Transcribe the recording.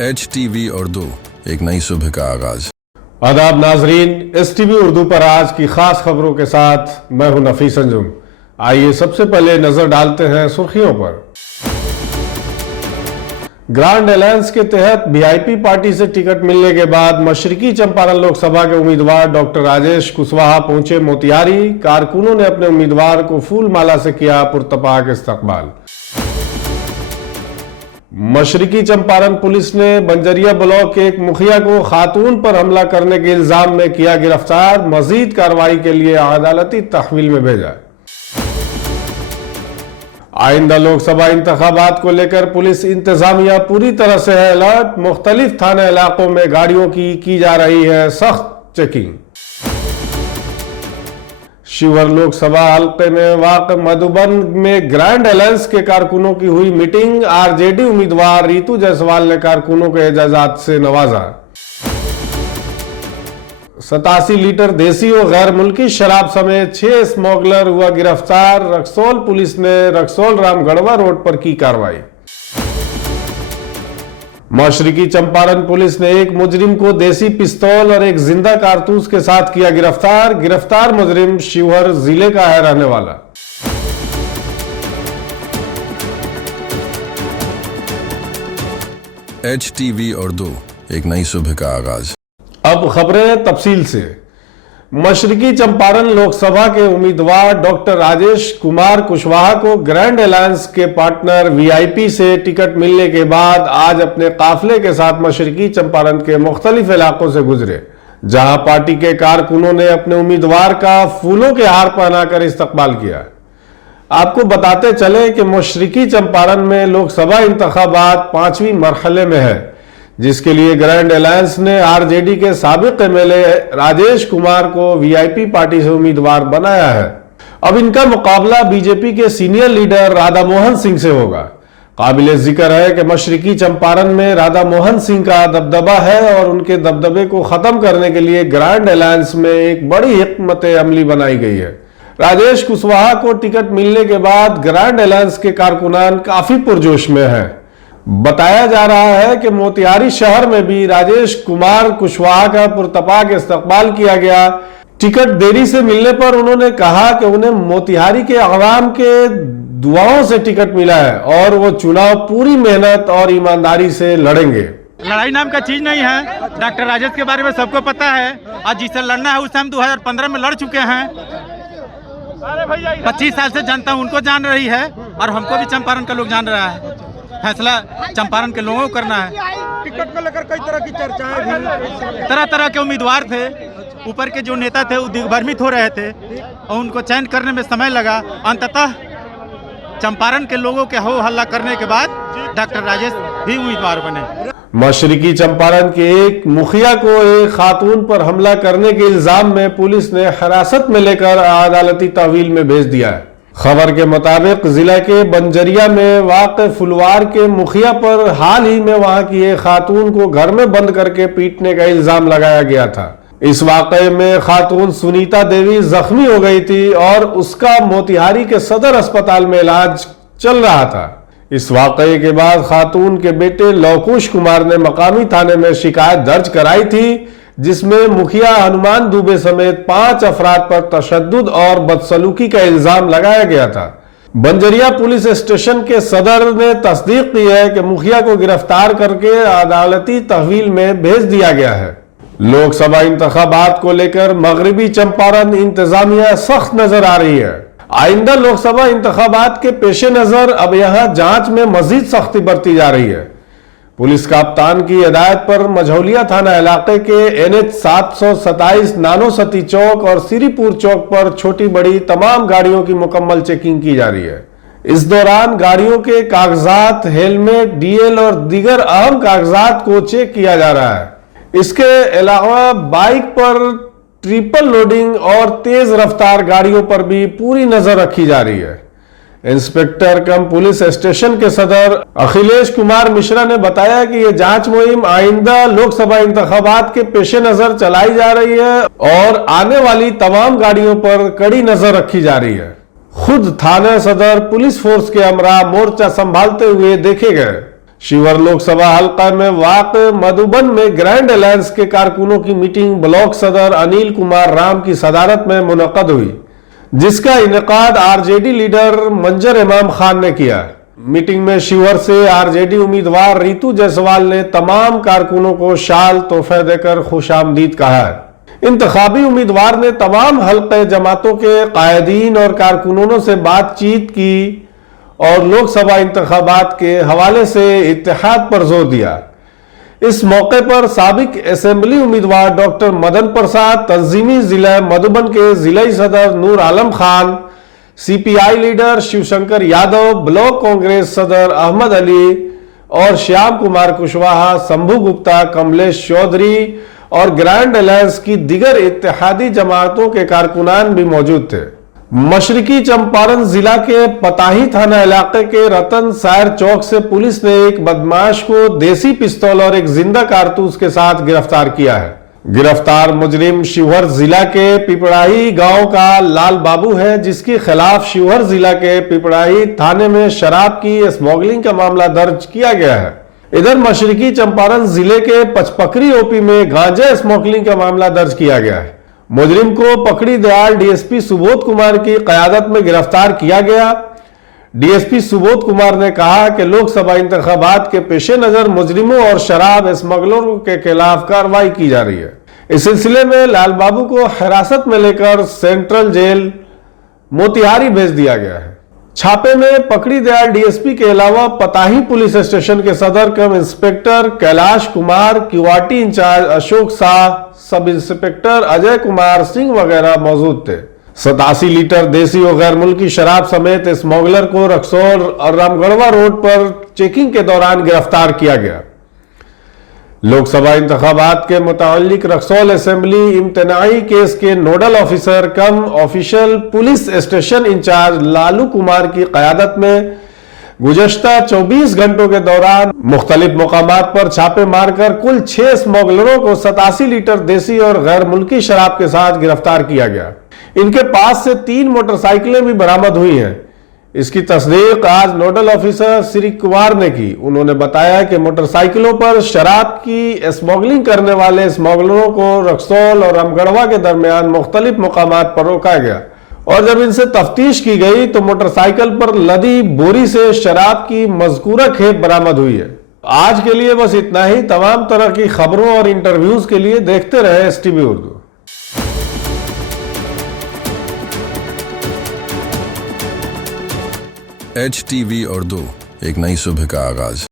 HTV Urdu, एक नई सुबह का आगाज। आदाब नाजरीन, STV उर्दू पर आज की खास खबरों के साथ मैं हूं नफीस अंजुम। आइए सबसे पहले नजर डालते हैं सुर्खियों पर। ग्रांड अलायंस के तहत VIP पार्टी से टिकट मिलने के बाद मशरकी चंपारण लोकसभा के उम्मीदवार डॉक्टर राजेश कुशवाहा पहुंचे मोतिहारी। कारकुनों ने अपने उम्मीदवार को फूल माला से किया पुरतपाक इस्तकबाल। मशरकी चंपारण पुलिस ने बंजरिया ब्लॉक के एक मुखिया को खातून पर हमला करने के इल्जाम में किया गिरफ्तार। मजीद कार्रवाई के लिए अदालती तहवील में भेजा। आइंदा लोकसभा इंतखाबात को लेकर पुलिस इंतजामिया पूरी तरह से है अलर्ट। मुख्तलिफ थाना इलाकों में गाड़ियों की जा रही है सख्त चेकिंग। शिवहर लोकसभा हल्के में वाक़ मधुबन में ग्रैंड अलायंस के कारकुनों की हुई मीटिंग। RJD उम्मीदवार रितु जायसवाल ने कारकुनों को एजाजात से नवाजा। 87 लीटर देसी और गैर मुल्की शराब समेत 6 स्मगलर हुआ गिरफ्तार। रक्सौल पुलिस ने रक्सौल रामगढ़वा रोड पर की कार्रवाई। मशरकी चंपारण पुलिस ने एक मुजरिम को देसी पिस्तौल और एक जिंदा कारतूस के साथ किया गिरफ्तार। गिरफ्तार मुजरिम शिवहर जिले का है रहने वाला। HTV उर्दू, एक नई सुबह का आगाज। अब खबरें तफसील से। मशरकी चंपारण लोकसभा के उम्मीदवार डॉक्टर राजेश कुमार कुशवाहा को ग्रैंड अलायंस के पार्टनर VIP से टिकट मिलने के बाद आज अपने काफिले के साथ मशरकी चंपारण के मुख्तलिफ इलाकों से गुजरे, जहां पार्टी के कारकुनों ने अपने उम्मीदवार का फूलों के हार पहनाकर इस्तकबाल किया। आपको बताते चले कि मशरकी चंपारण में लोकसभा इंतखाबात 5वीं मरहले में है, जिसके लिए ग्रैंड अलायंस ने RJD के साबिक MLA राजेश कुमार को VIP पार्टी से उम्मीदवार बनाया है। अब इनका मुकाबला BJP के सीनियर लीडर राधा मोहन सिंह से होगा। काबिल जिक्र है कि मशरकी चंपारण में राधा मोहन सिंह का दबदबा है और उनके दबदबे को खत्म करने के लिए ग्रैंड अलायंस में एक बड़ी हिकमत अमली बनाई गई है। राजेश कुशवाहा को टिकट मिलने के बाद ग्रैंड अलायंस के कारकुनान काफी पुरजोश में हैं। बताया जा रहा है कि मोतिहारी शहर में भी राजेश कुमार कुशवाहा का पुरतपाक इस्तकबाल किया गया। टिकट देरी से मिलने पर उन्होंने कहा कि उन्हें मोतिहारी के अवाम के दुआओं से टिकट मिला है और वो चुनाव पूरी मेहनत और ईमानदारी से लड़ेंगे। लड़ाई नाम का चीज नहीं है। डॉक्टर राजेश के बारे में सबको पता है और जिससे लड़ना है उस टाइम 2015 में लड़ चुके हैं। 25 साल से जनता उनको जान रही है और हमको भी चंपारण का लोग जान रहा है। फैसला चंपारण के लोगों को करना है। टिकट को लेकर कई तरह की चर्चाएं भी, तरह तरह के उम्मीदवार थे, ऊपर के जो नेता थे वो दिग्भ्रमित हो रहे थे और उनको चयन करने में समय लगा। अंततः चंपारण के लोगों के हो हल्ला करने के बाद डॉक्टर राजेश भी उम्मीदवार बने। मशरकी चंपारण के एक मुखिया को एक खातून पर हमला करने के इल्जाम में पुलिस ने हिरासत में लेकर अदालती तहवील में भेज दिया है। खबर के मुताबिक जिला के बंजरिया में वाक़ फुलवार के मुखिया पर हाल ही में वहां की एक खातून को घर में बंद करके पीटने का इल्जाम लगाया गया था। इस वाक़े में खातून सुनीता देवी जख्मी हो गई थी और उसका मोतिहारी के सदर अस्पताल में इलाज चल रहा था। इस वाक़े के बाद खातून के बेटे लवकुश कुमार ने मकामी थाने में शिकायत दर्ज कराई थी, जिसमें मुखिया हनुमान दुबे समेत 5 अफराद पर तशद्दुद और बदसलूकी का इल्जाम लगाया गया था। बंजरिया पुलिस स्टेशन के सदर ने तस्दीक की है कि मुखिया को गिरफ्तार करके अदालती तहवील में भेज दिया गया है। लोकसभा इंतखाबात को लेकर मगरबी चंपारण इंतजामिया सख्त नजर आ रही है। आइंदा लोकसभा इंतखाबात के पेश नजर अब यहां जांच में मजीद सख्ती बरती जा रही है। पुलिस कप्तान की हिदायत पर मझौलिया थाना इलाके के NH 727 नानो सती चौक और सिरीपुर चौक पर छोटी बड़ी तमाम गाड़ियों की मुकम्मल चेकिंग की जा रही है। इस दौरान गाड़ियों के कागजात, हेलमेट, DL और दीगर अहम कागजात को चेक किया जा रहा है। इसके अलावा बाइक पर ट्रिपल लोडिंग और तेज रफ्तार गाड़ियों पर भी पूरी नजर रखी जा रही है। इंस्पेक्टर कम पुलिस स्टेशन के सदर अखिलेश कुमार मिश्रा ने बताया कि यह जांच मुहिम आइंदा लोकसभा इंतखाबात के पेश नजर चलाई जा रही है और आने वाली तमाम गाड़ियों पर कड़ी नजर रखी जा रही है। खुद थाना सदर पुलिस फोर्स के अमरा मोर्चा संभालते हुए देखे गए। शिवहर लोकसभा हल्का में वाक़ मधुबन में ग्रैंड अलायंस के कारकुनों की मीटिंग ब्लॉक सदर अनिल कुमार राम की सदारत में मुनक्कद हुई, जिसका इनेकाद आरजेडी लीडर मंजर इमाम खान ने किया। मीटिंग में शिवहर से आरजेडी उम्मीदवार रितु जायसवाल ने तमाम कारकुनों को शाल तोहफे देकर खुशामदीद कहा है। इंतखाबी उम्मीदवार ने तमाम हल्के जमातों के कायदीन और कारकुनों से बातचीत की और लोकसभा इंतखाबात के हवाले से इत्तेहाद पर जोर दिया। इस मौके पर साबिक असेंबली उम्मीदवार डॉक्टर मदन प्रसाद, तंजीमी जिला मधुबन के जिला सदर Noor Alam Khan, CPI leader Shivshankar Yadav, block Congress सदर अहमद अली और श्याम कुमार कुशवाहा, शंभू गुप्ता, कमलेश चौधरी और ग्रैंड अलायंस की दिगर इत्तेहादी जमातों के कारकुनान भी मौजूद थे। मशरकी चंपारण जिला के पताही थाना इलाके के रतन सायर चौक से पुलिस ने एक बदमाश को देसी पिस्तौल और एक जिंदा कारतूस के साथ गिरफ्तार किया है। गिरफ्तार मुजरिम शिवहर जिला के पिपराही गांव का लाल बाबू है, जिसके खिलाफ शिवहर जिला के पिपराही थाने में शराब की स्मगलिंग का मामला दर्ज किया गया है। इधर मशरकी चंपारण जिले के पचपकरी ओपी में गांजा स्मगलिंग का मामला दर्ज किया गया है। मुजरिम को पकड़ी दयाल डीएसपी सुबोध कुमार की क़यादत में गिरफ्तार किया गया। डीएसपी सुबोध कुमार ने कहा कि लोकसभा इंतखाबात के पेश नजर मुजरिमों और शराब स्मगलरों के खिलाफ कार्रवाई की जा रही है। इस सिलसिले में लाल बाबू को हिरासत में लेकर सेंट्रल जेल मोतिहारी भेज दिया गया है। छापे में पकड़ी दयाल डीएसपी के अलावा पताही पुलिस स्टेशन के सदर cum inspector Kailash Kumar, QRT incharge Ashok Shah, sub inspector Ajay Kumar Singh वगैरह मौजूद थे। 87 लीटर देसी और गैर मुल्की शराब समेत स्मगलर को रक्सौल और रामगढ़वा रोड पर चेकिंग के दौरान गिरफ्तार किया गया। लोकसभा इंतखाबात के मुतालिक रक्सौल असेंबली इम्तनाई केस के nodal officer cum official police station incharge Lalu Kumar की क़यादत में गुज़श्ता 24 घंटों के दौरान मुख्तलिफ मुकामात पर छापे मारकर कुल 6 स्मगलरों को 87 लीटर देसी और गैर मुल्की शराब के साथ गिरफ्तार किया गया। इनके पास से 3 मोटरसाइकिलें भी बरामद हुई हैं। इसकी तस्दीक आज नोडल ऑफिसर श्री कुमार ने की। उन्होंने बताया कि मोटरसाइकिलों पर शराब की स्मगलिंग करने वाले स्मगलरों को रक्सौल और रामगढ़वा के दरमियान मुख्तलिफ मुकामात पर रोका गया और जब इनसे तफ्तीश की गई तो मोटरसाइकिल पर लदी बोरी से शराब की मज़कूरा खेप बरामद हुई है। आज के लिए बस इतना ही। तमाम तरह की खबरों और इंटरव्यूज के लिए देखते रहे STV उर्दू। HTV उर्दू, एक नई सुबह का आगाज।